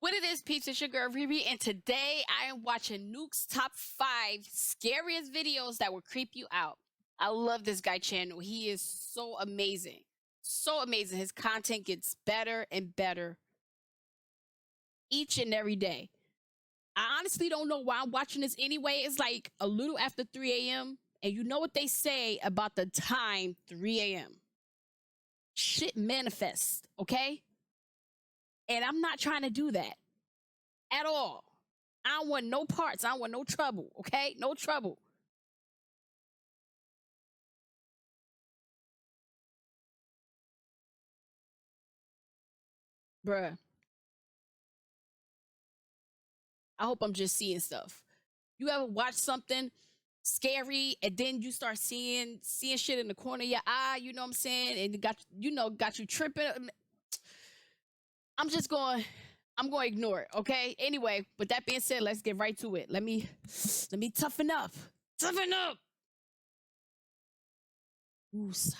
What it is, peeps, it's your girl Riri, and today I am watching Nuke's top 5 scariest videos that will creep you out. I love this guy channel. He is so amazing. So amazing. His content gets better and better each and every day. I honestly don't know why I'm watching this anyway. It's like a little after 3 a.m. And you know what they say about the time 3 a.m. Shit manifests, okay? And I'm not trying to do that at all. I don't want no parts. I don't want no trouble, okay? No trouble. Bruh. I hope I'm just seeing stuff. You ever watch something scary and then you start seeing shit in the corner of your eye, you know what I'm saying? And it got you tripping. I'm going to ignore it, okay? Anyway, with that being said, let's get right to it. Let me toughen up. Toughen up. Oosa.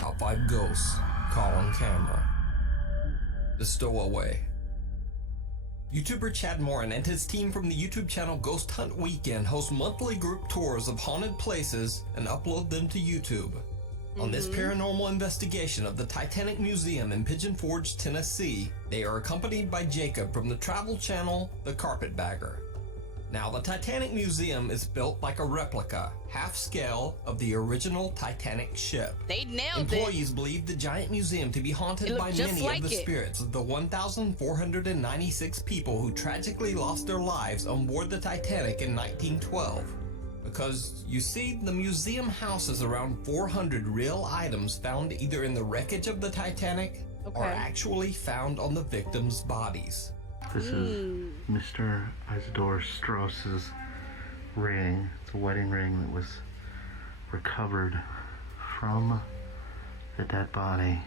Top 5 ghosts caught on camera. The Stowaway. YouTuber Chad Morin and his team from the YouTube channel Ghost Hunt Weekend host monthly group tours of haunted places and upload them to YouTube. On this paranormal investigation of the Titanic Museum in Pigeon Forge, Tennessee, they are accompanied by Jacob from the travel channel The Carpetbagger. Now, the Titanic Museum is built like a replica, half-scale, of the original Titanic ship. They nailed it. Employees believe the giant museum to be haunted by many of the spirits of the 1,496 people who tragically lost their lives on board the Titanic in 1912. Because, you see, the museum houses around 400 real items found either in the wreckage of the Titanic or actually found on the victims' bodies. This is Mr. Isidore Strauss's ring. It's a wedding ring that was recovered from the dead body.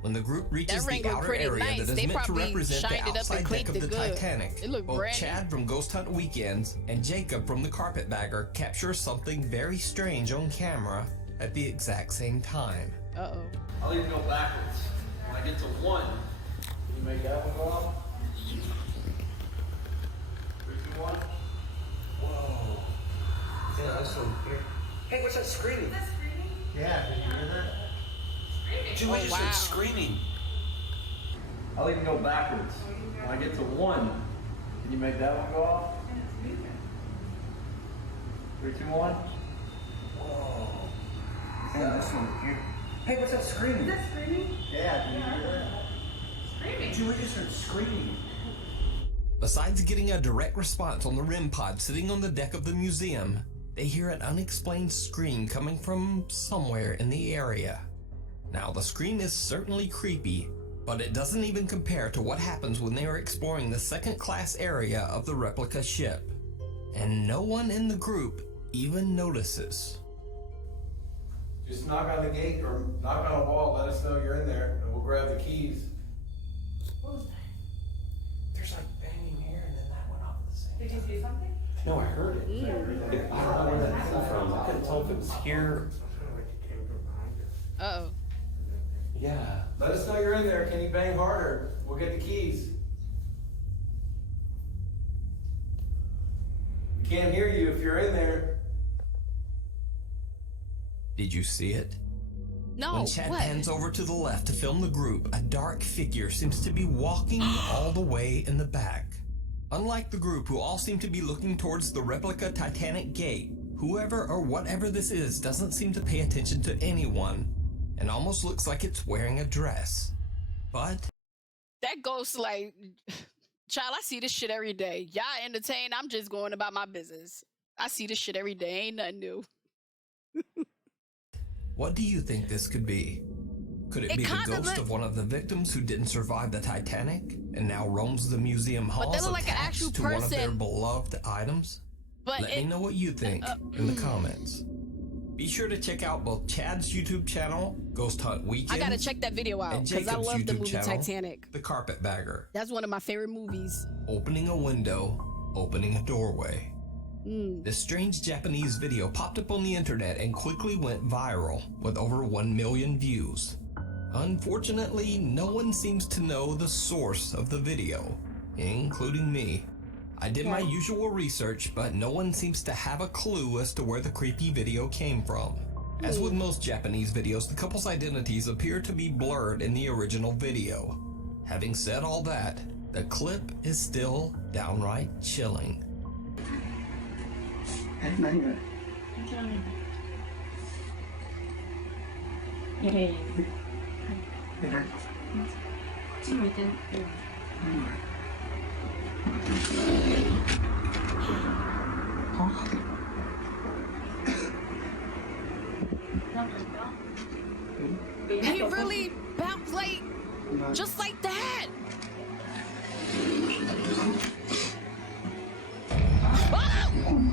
When the group reaches the outer area that is meant to represent the outside deck of the Titanic, both Chad from Ghost Hunt Weekends and Jacob from The Carpetbagger capture something very strange on camera at the exact same time. Uh-oh. I'll even go backwards. When I get to 1, can you make that one go off? 3, 2, 1. Whoa. Yeah, that's so weird. Hey, what's that screaming? Is that screaming? Yeah, did you hear that? Screaming. Dude, I just heard screaming. I'll even go backwards. When I get to 1, can you make that one go off? 3, 2, 1. Whoa. Yeah, that's so weird. Hey, what's that screaming? Is that screaming? Yeah, did you hear that? Screaming. Dude, I just heard screaming. Besides getting a direct response on the REM pod sitting on the deck of the museum, they hear an unexplained scream coming from somewhere in the area. Now, the scream is certainly creepy, but it doesn't even compare to what happens when they are exploring the second-class area of the replica ship. And no one in the group even notices. Just knock on the gate or knock on a wall, let us know you're in there, and we'll grab the keys. What was that? There's like banging here, and then that went off at the same Did you see something? No, I heard it. I don't know where that came from. I couldn't tell if it was here. Uh-oh. Yeah. Let us know you're in there. Can you bang harder? We'll get the keys. We can't hear you if you're in there. Did you see it? No, When Chad what? pans over to the left to film the group, a dark figure seems to be walking all the way in the back. Unlike the group, who all seem to be looking towards the replica Titanic gate, whoever or whatever this is doesn't seem to pay attention to anyone, and almost looks like it's wearing a dress. But That ghost, like, child, I see this shit every day. Y'all entertain, I'm just going about my business. I see this shit every day. Ain't nothing new. what do you think this could be? Could it be the ghost of one of the victims who didn't survive the Titanic and now roams the museum halls they look like an attached actual to one of their person. beloved items? But Let me know what you think in the comments. Be sure to check out both Chad's YouTube channel, Ghost Hunt Weekend. I gotta check that video out and because I Jacob's love the YouTube movie channel, Titanic. The Carpetbagger. That's one of my favorite movies. Opening a window, opening a doorway. This strange Japanese video popped up on the internet and quickly went viral with over 1 million views. Unfortunately, no one seems to know the source of the video, including me. I did my usual research, but no one seems to have a clue as to where the creepy video came from. As with most Japanese videos, the couple's identities appear to be blurred in the original video. Having said all that, the clip is still downright chilling. He really bounced like, just like that. Oh!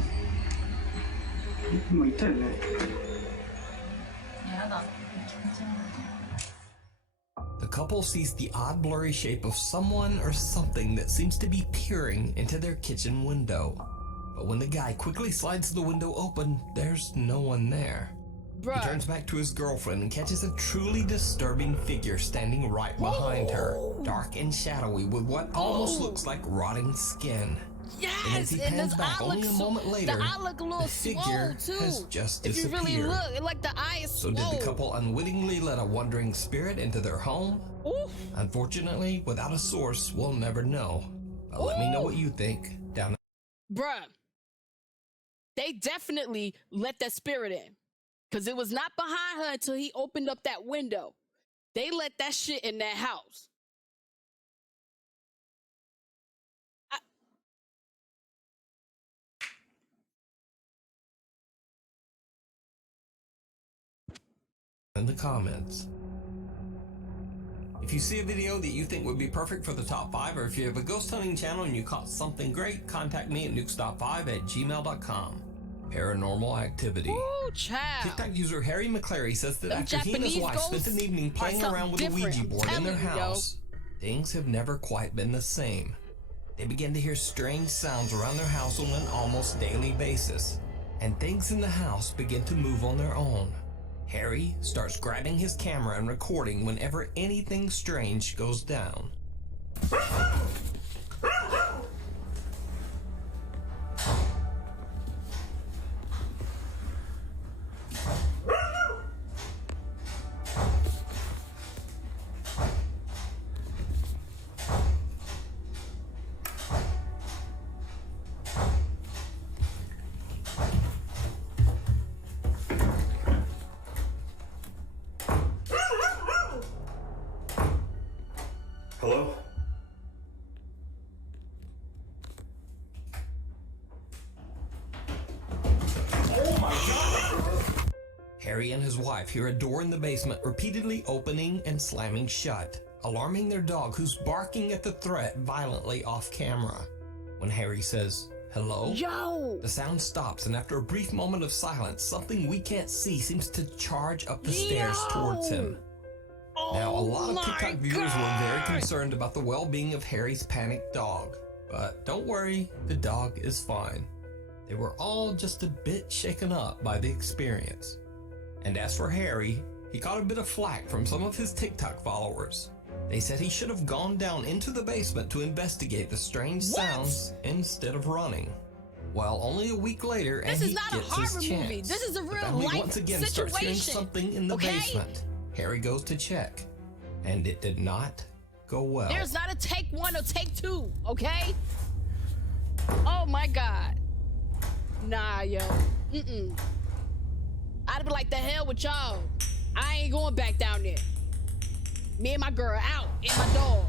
The couple sees the odd blurry shape of someone or something that seems to be peering into their kitchen window. But when the guy quickly slides the window open, there's no one there. Bruh. He turns back to his girlfriend and catches a truly disturbing figure standing right behind her, dark and shadowy with what almost looks like rotting skin. And as Yes, he and pans this back eye only a looks moment later, the eye look a little the figure swole too. has just if you disappeared. really look, like the eye is So swole. did the couple unwittingly let a wandering spirit into their home? Ooh. Unfortunately, without a source, we'll never know. But let me know what you think down. Bruh, they definitely let that spirit in. Because it was not behind her until he opened up that window. They let that shit in that house. In the comments. If you see a video that you think would be perfect for the top 5, or if you have a ghost hunting channel and you caught something great, contact me at nukes.5@gmail.com. Paranormal activity. Ooh, child. TikTok user Harry McClary says that Them after he and his Japanese wife spent an ghosts evening are playing something around with a different, Ouija I'm board in their telling you, yo. house, things have never quite been the same. They began to hear strange sounds around their house on an almost daily basis, and things in the house begin to move on their own. Harry starts grabbing his camera and recording whenever anything strange goes down. Hello? Oh my God! Harry and his wife hear a door in the basement repeatedly opening and slamming shut, alarming their dog, who's barking at the threat violently off camera. When Harry says, "Hello?" Yo! the sound stops, and after a brief moment of silence, something we can't see seems to charge up the stairs towards him. Now, a lot of TikTok viewers were very concerned about the well-being of Harry's panicked dog, but don't worry, the dog is fine. They were all just a bit shaken up by the experience. And as for Harry, he caught a bit of flack from some of his TikTok followers. They said he should have gone down into the basement to investigate the strange sounds instead of running. Well, only a week later, and This he is not a gets his horror chance. movie. This is a The real family life once again starts hearing situation. something in the Okay? basement. Harry goes to check, and it did not go well. There's not a take 1 or take 2, okay? Oh my God. Nah, yo. I'd be like, the hell with y'all. I ain't going back down there. Me and my girl out, and my dog.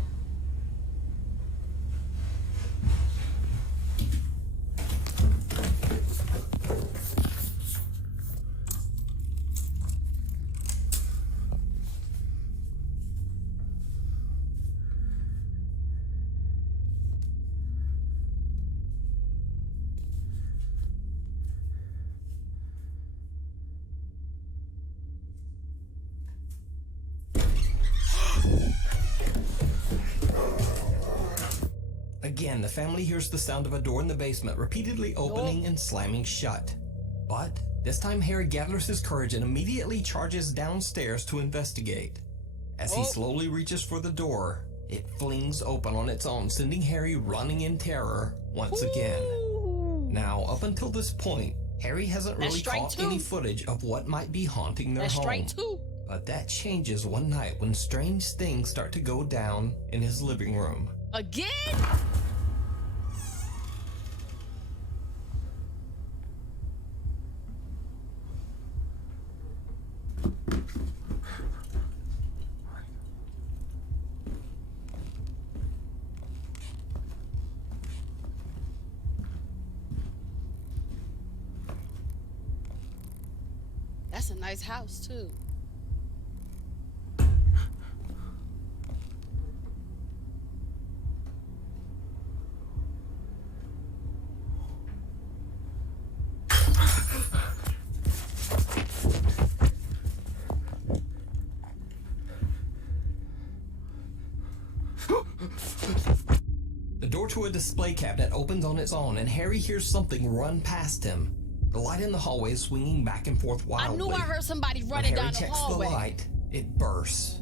Again, the family hears the sound of a door in the basement repeatedly opening and slamming shut. But this time Harry gathers his courage and immediately charges downstairs to investigate. As he slowly reaches for the door, it flings open on its own, sending Harry running in terror once again. Now, up until this point, Harry hasn't really caught any footage of what might be haunting their home. But that changes one night when strange things start to go down in his living room. Again? That's a nice house, too. The door to a display cabinet opens on its own, and Harry hears something run past him. The light in the hallway is swinging back and forth wildly. I knew I heard somebody running down the hallway. When Harry checks the light, it bursts.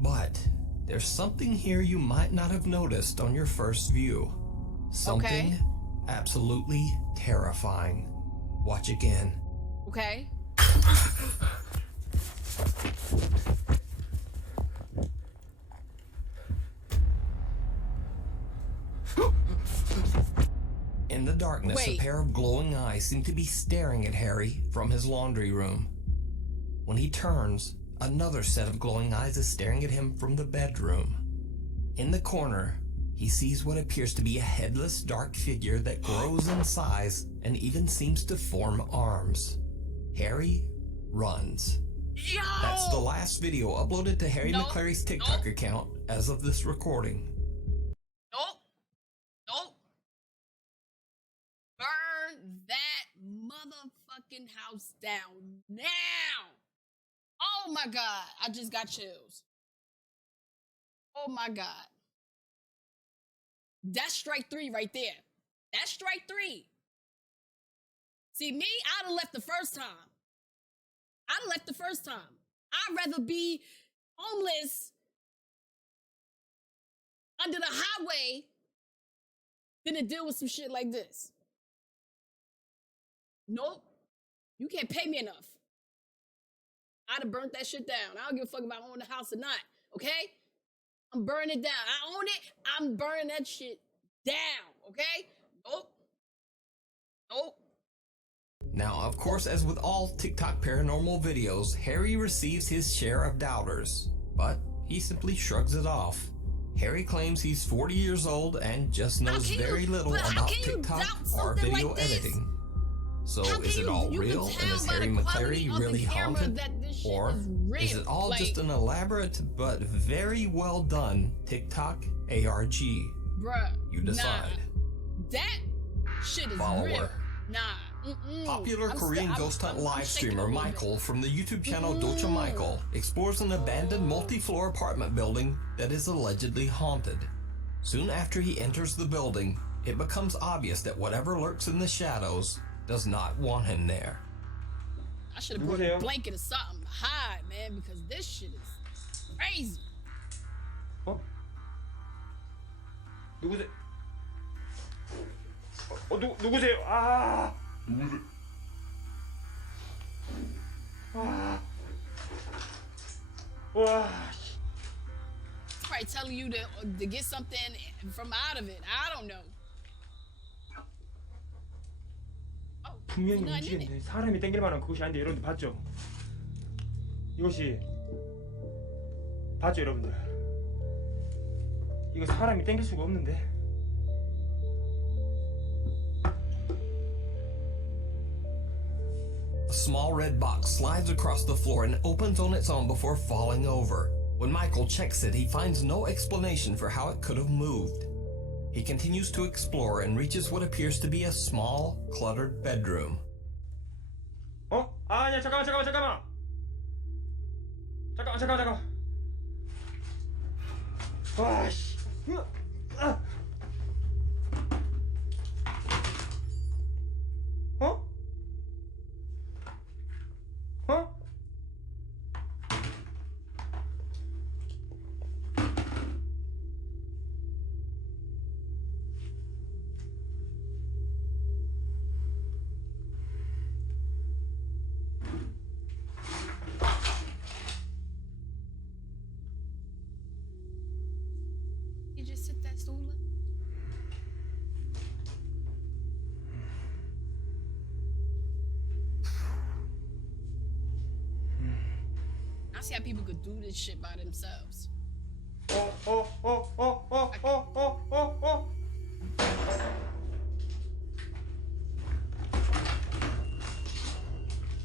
But there's something here you might not have noticed on your first view. Something absolutely terrifying. Watch again. Okay. In the darkness, a pair of glowing eyes seem to be staring at Harry from his laundry room. When he turns, another set of glowing eyes is staring at him from the bedroom. In the corner, he sees what appears to be a headless, dark figure that grows in size and even seems to form arms. Harry runs. Yo! That's the last video uploaded to Harry McClary's TikTok account as of this recording. Burn that motherfucking house down now. Oh my God. I just got chills. Oh my God. That's strike 3 right there. That's strike 3. See, me, I'd have left the first time. I'd rather be homeless under the highway than to deal with some shit like this. Nope. You can't pay me enough. I'd have burnt that shit down. I don't give a fuck if I own the house or not, okay? I'm burning it down. I own it. I'm burning that shit down, okay? Nope. Now, of course, as with all TikTok paranormal videos, Harry receives his share of doubters, but he simply shrugs it off. Harry claims he's 40 years old and just knows very little about TikTok or video editing. So is it all real, and is Harry McClary really haunted? Or is it all just an elaborate but very well done TikTok ARG? Bruh, you decide. Nah. That shit is real. Nah. Popular Korean ghost hunt live streamer Michael from the YouTube channel Docha Michael explores an abandoned multi-floor apartment building that is allegedly haunted. Soon after he enters the building, it becomes obvious that whatever lurks in the shadows does not want him there. I should have brought a blanket or something to hide, man, because this shit is crazy. 누구세요? 누구세요? 아! 누구세요? 와. It's probably telling you to get something from out of it. I don't know. 분명히 움직이는데 사람이 땡길 만한 그것이 아닌데 여러분들 봤죠? 이것이 봤죠 여러분들? 이거 사람이 땡길 수가 없는데. A small red box slides across the floor and opens on its own before falling over. When Michael checks it, he finds no explanation for how it could have moved. He continues to explore and reaches what appears to be a small, cluttered bedroom. 아니야 잠깐만. 와 씨. I see how people could do this shit by themselves.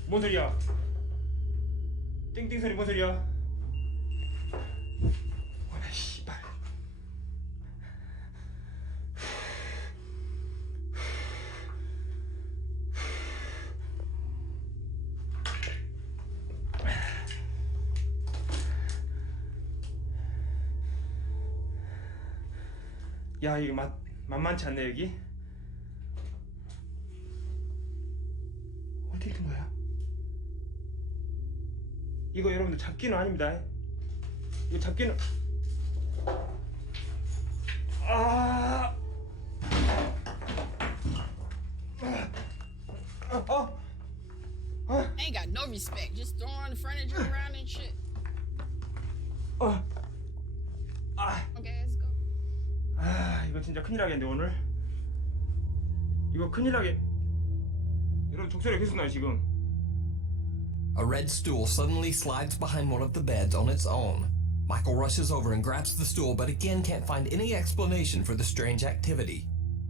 뭔 소리야? 띵띵 소리 뭔 소리야? 아 씨발. 야 이거 만만치 않네 여기. 어디 있는 거야? 이거 여러분들 잡기는 아닙니다. 이거 잡기는 아. Ain't got no respect. Just throwing the furniture around and shit. Okay, let's go. 아 이거 진짜 큰일 나겠는데 오늘. 이거 큰일 나게. 여러분 종소리가 계속 나요 지금. A red stool suddenly slides behind one of the beds on its own. Michael rushes over and grabs the stool, but again can't find any explanation for the strange activity.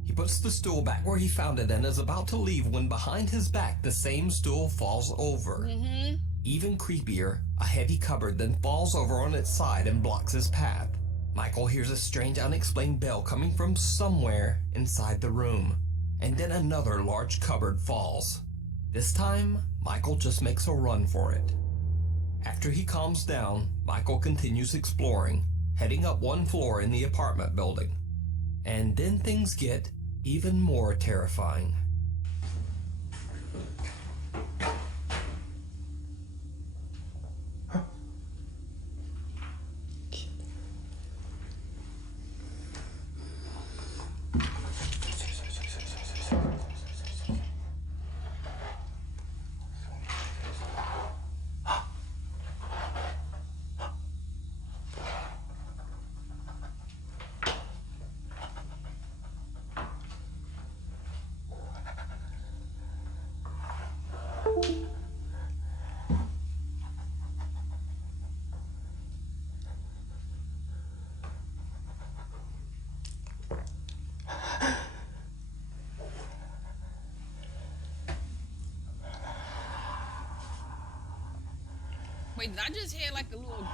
He puts the stool back where he found it and is about to leave when behind his back the same stool falls over. Even creepier, a heavy cupboard then falls over on its side and blocks his path. Michael hears a strange unexplained bell coming from somewhere inside the room. And then another large cupboard falls. This time, Michael just makes a run for it. After he calms down, Michael continues exploring, heading up one floor in the apartment building. And then things get even more terrifying. Wait, did I just hear like a little...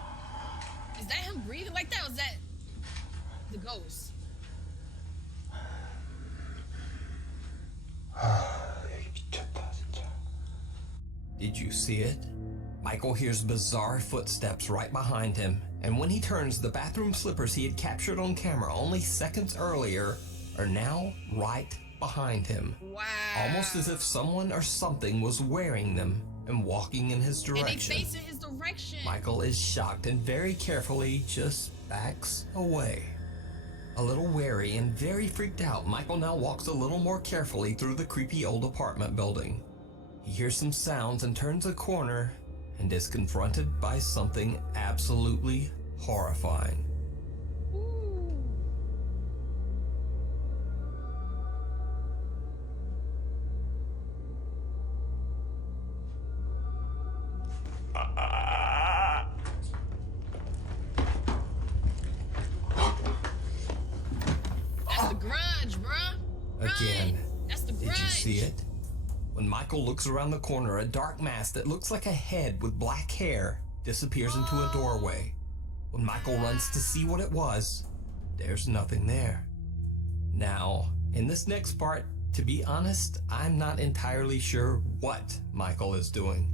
Is that him breathing like that, or is that the ghost? Did you see it? Michael hears bizarre footsteps right behind him, and when he turns, the bathroom slippers he had captured on camera only seconds earlier are now right behind him. Wow. Almost as if someone or something was wearing them and walking in his direction. And they facing his direction. Michael is shocked and very carefully just backs away. A little wary and very freaked out, Michael now walks a little more carefully through the creepy old apartment building. He hears some sounds and turns a corner and is confronted by something absolutely horrifying. That's the grudge, bruh. Again, That's the grudge. did you see it? When Michael looks around the corner, a dark mass that looks like a head with black hair disappears into a doorway. When Michael runs to see what it was, there's nothing there. Now, in this next part, to be honest, I'm not entirely sure what Michael is doing.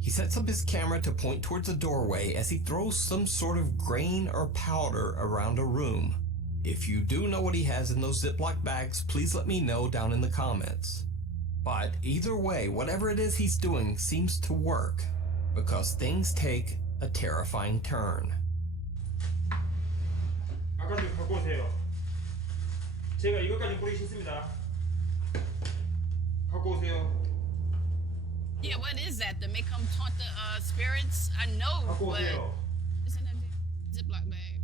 He sets up his camera to point towards the doorway as he throws some sort of grain or powder around a room. If you do know what he has in those Ziploc bags, please let me know down in the comments. But either way, whatever it is he's doing seems to work, because things take a terrifying turn. 아까 좀 갖고 오세요. 제가 이것까지 뿌리기 싫습니다. 갖고 오세요. Yeah, what is that? To make them taunt the spirits? I know, 갖고 but 오세요. it's in that Ziploc bag.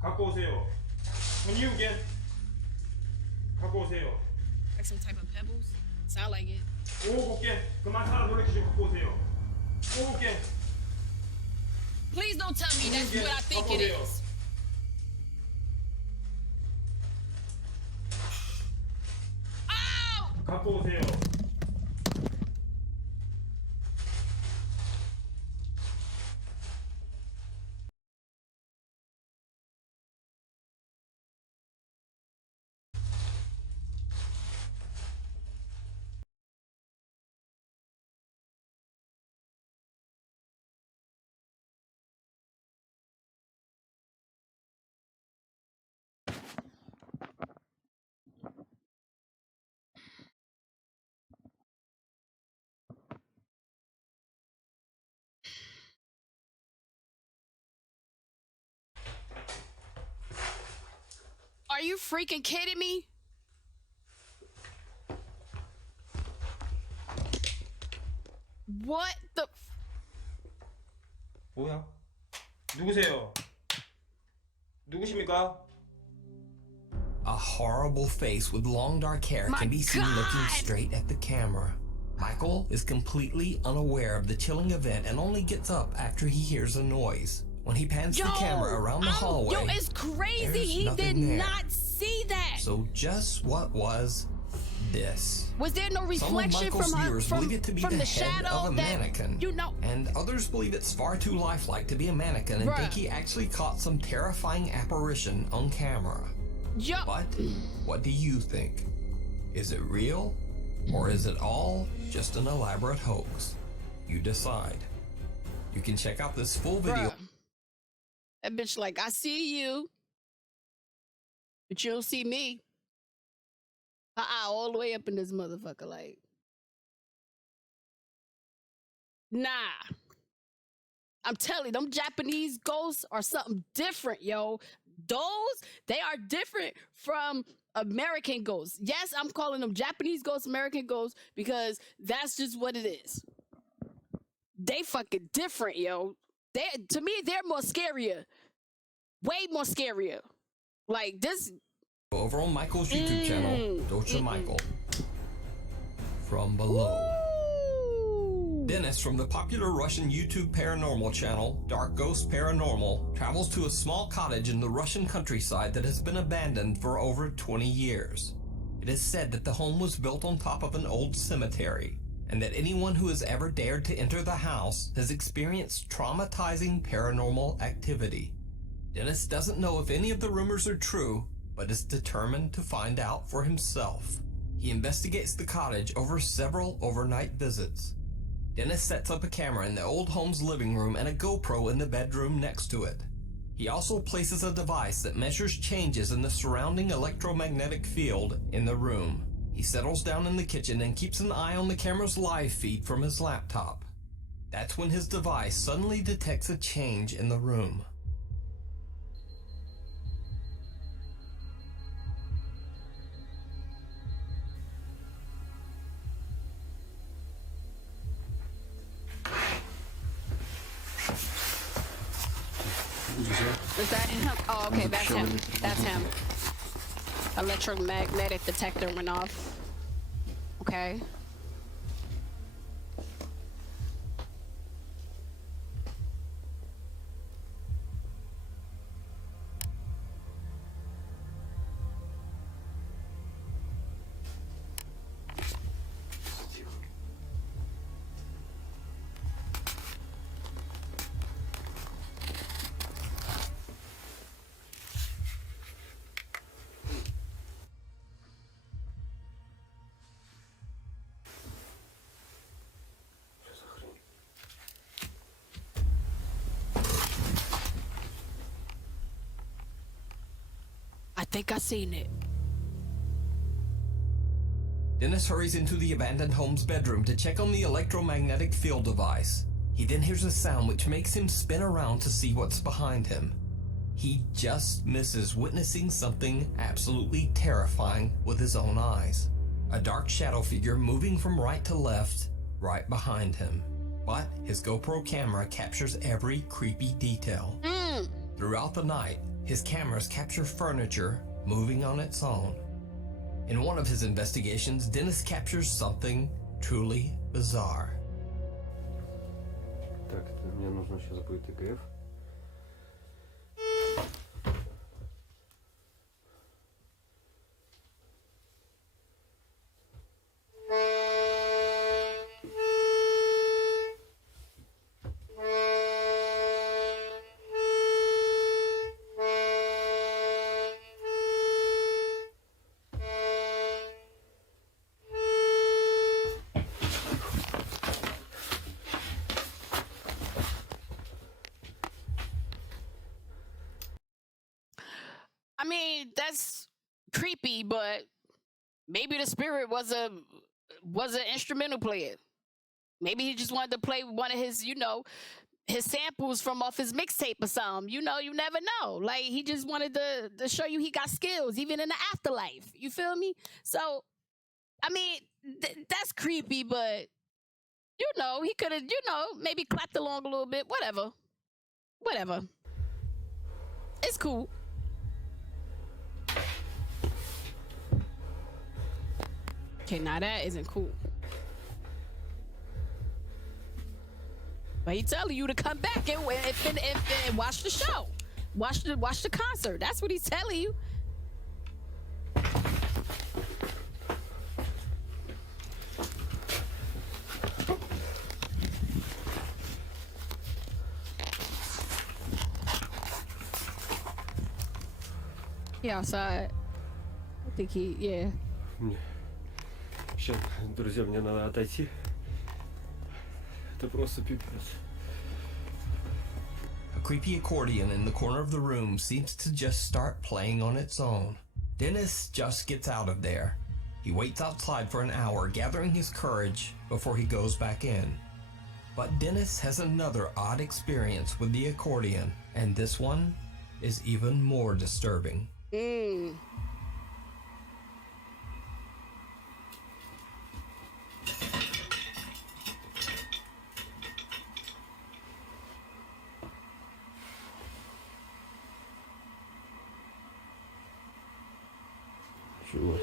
갖고 오세요. When you get 갖고 오세요. Like some type of pebbles? Sound like it. 5개 그만 살아 놀래키지 갖고 오세요. 뽑을게. Please don't tell me that's what I think it is. Oh! 갖고 오세요. Are you freaking kidding me? What the? 뭐야? 누구세요? 누구십니까? A horrible face with long dark hair My can be seen looking God! straight at the camera. Michael is completely unaware of the chilling event and only gets up after he hears a noise. When he pans the camera around the hallway, yo, it's crazy. there's He did nothing there. not see that. So just what was this? Was there no Some of reflection Michael's from her, viewers believe it to be from the the head shadow of a that mannequin, you know? and others believe it's far too lifelike to be a mannequin and Bruh. think he actually caught some terrifying apparition on camera. Yo, But what do you think? Is it real, or is it all just an elaborate hoax? You decide. You can check out this full video. bruh. That bitch like, I see you, but you don't see me. All the way up in this motherfucker, like, nah. I'm telling you, them Japanese ghosts are something different, yo. Those, they are different from American ghosts. Yes, I'm calling them Japanese ghosts, American ghosts, because that's just what it is. They fucking different, yo. They, to me, they're more scarier. Way more scarier. Like this. Over on Michael's YouTube channel, Docha Michael. From below. Ooh. Dennis from the popular Russian YouTube paranormal channel, Dark Ghost Paranormal, travels to a small cottage in the Russian countryside that has been abandoned for over 20 years. It is said that the home was built on top of an old cemetery, and that anyone who has ever dared to enter the house has experienced traumatizing paranormal activity. Dennis doesn't know if any of the rumors are true, but is determined to find out for himself. He investigates the cottage over several overnight visits. Dennis sets up a camera in the old home's living room and a GoPro in the bedroom next to it. He also places a device that measures changes in the surrounding electromagnetic field in the room. He settles down in the kitchen and keeps an eye on the camera's live feed from his laptop. That's when his device suddenly detects a change in the room. Is that him? Oh, okay, that's him. That's him. Electromagnetic detector went off. Okay. I think I seen it. Dennis hurries into the abandoned home's bedroom to check on the electromagnetic field device. He then hears a sound which makes him spin around to see what's behind him. He just misses witnessing something absolutely terrifying with his own eyes. A dark shadow figure moving from right to left, right behind him. But his GoPro camera captures every creepy detail. Throughout the night, his cameras capture furniture moving on its own. In one of his investigations, Dennis captures something truly bizarre. Мне нужно сейчас будет ИГФ. I mean, that's creepy, but maybe the spirit was an instrumental player. Maybe he just wanted to play one of his, his samples from off his mixtape or something. You never know. Like, he just wanted to show you he got skills, even in the afterlife. You feel me? So, I mean, that's creepy, but, he could have, maybe clapped along a little bit. Whatever. It's cool. Okay, now that isn't cool. But he telling you to come back and watch the show. Watch the concert. That's what he's telling you. He outside. I think yeah. Сейчас, друзья, мне надо отойти. Это просто пипец. A creepy accordion in the corner of the room seems to just start playing on its own. Dennis just gets out of there. He waits outside for an hour, gathering his courage before he goes back in. But Dennis has another odd experience with the accordion, and this one is even more disturbing. Чего?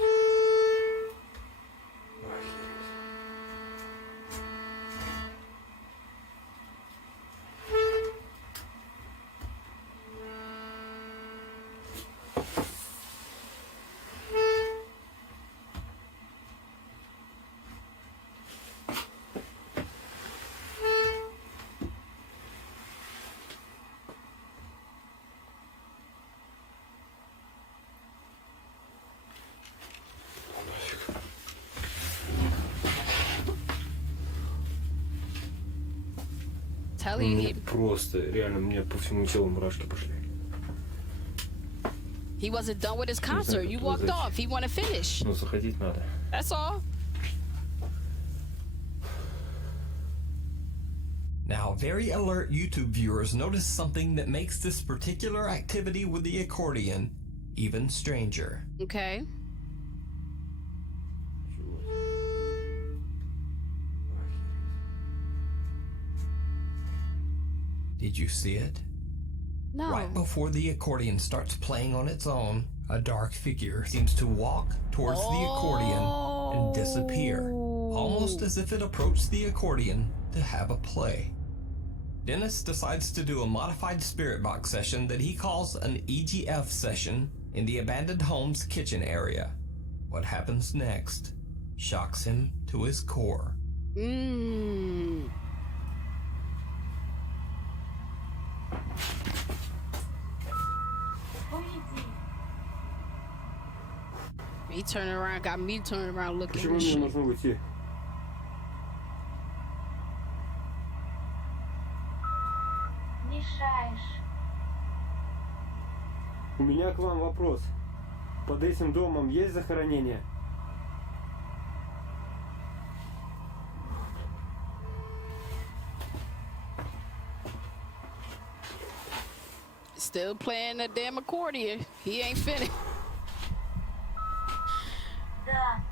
Telling you, Просто, реально, мне по всему телу мурашки пошли. he wasn't done with his concert. You walked off. He want to finish. Ну, заходить надо. That's all. Now, very alert YouTube viewers notice something that makes this particular activity with the accordion even stranger. Okay. Did you see it? No. Right before the accordion starts playing on its own, a dark figure seems to walk towards the accordion and disappear, almost as if it approached the accordion to have a play. Dennis decides to do a modified spirit box session that he calls an EGF session in the abandoned home's kitchen area. What happens next shocks him to his core. He turned around, got me turning around looking Почему at мне shit. нужно уйти? Мешаешь. У меня к вам вопрос. Под этим домом есть захоронение? Still playing the damn accordion. He ain't finished. Да,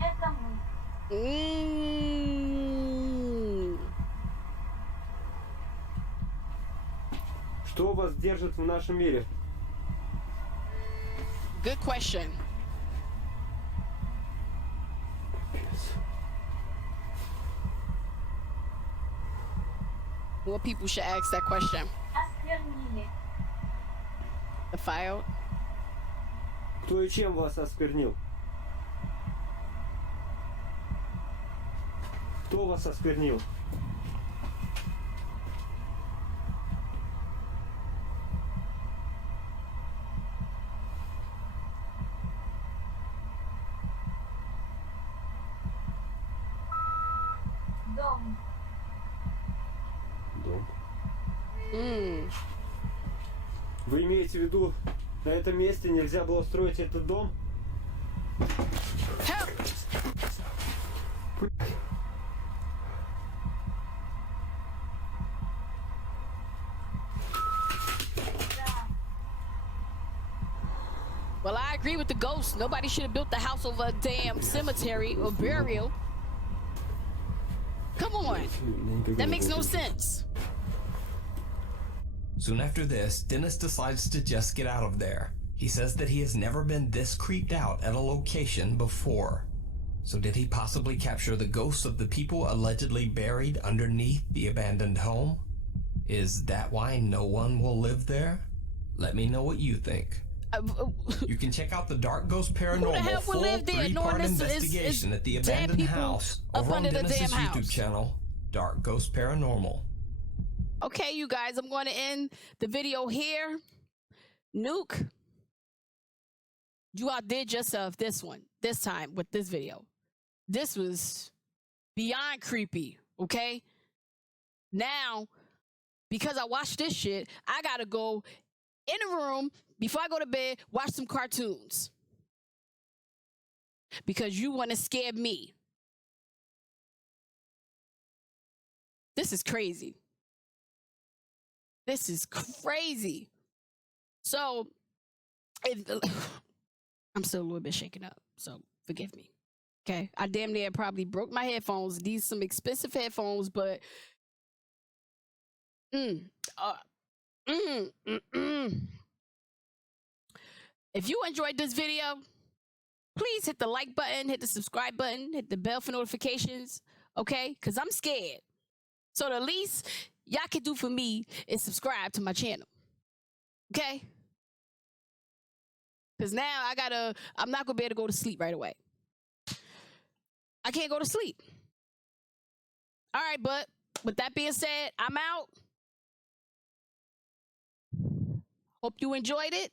это мы. Что вас держит в нашем мире? Good question. More people should ask that question. Осквернили. The file. Кто и чем вас осквернил? Кто вас осквернил? Дом. Дом. Mm. Вы имеете в виду, на этом месте нельзя было строить этот дом? Help! Well, I agree with the ghost. Nobody should have built the house over a damn cemetery or burial. Come on. That makes no sense. Soon after this, Dennis decides to just get out of there. He says that he has never been this creeped out at a location before. So did he possibly capture the ghosts of the people allegedly buried underneath the abandoned home? Is that why no one will live there? Let me know what you think. You can check out the Dark Ghost Paranormal full 3-part investigation at the abandoned house over on Dennis's YouTube channel, Dark Ghost Paranormal. Okay, you guys, I'm going to end the video here. Nuke, you outdid yourself this time with this video. This was beyond creepy, okay? Now, because I watched this shit, I gotta go in a room before I go to bed, watch some cartoons. Because you want to scare me. This is crazy. This is crazy. So, I'm still a little bit shaken up, so forgive me. Okay, I damn near probably broke my headphones. These some expensive headphones, but if you enjoyed this video, please hit the like button, hit the subscribe button, hit the bell for notifications, okay? Because I'm scared. So the least y'all can do for me is subscribe to my channel, okay? Because now I'm not going to be able to go to sleep right away. I can't go to sleep. All right, but with that being said, I'm out. Hope you enjoyed it.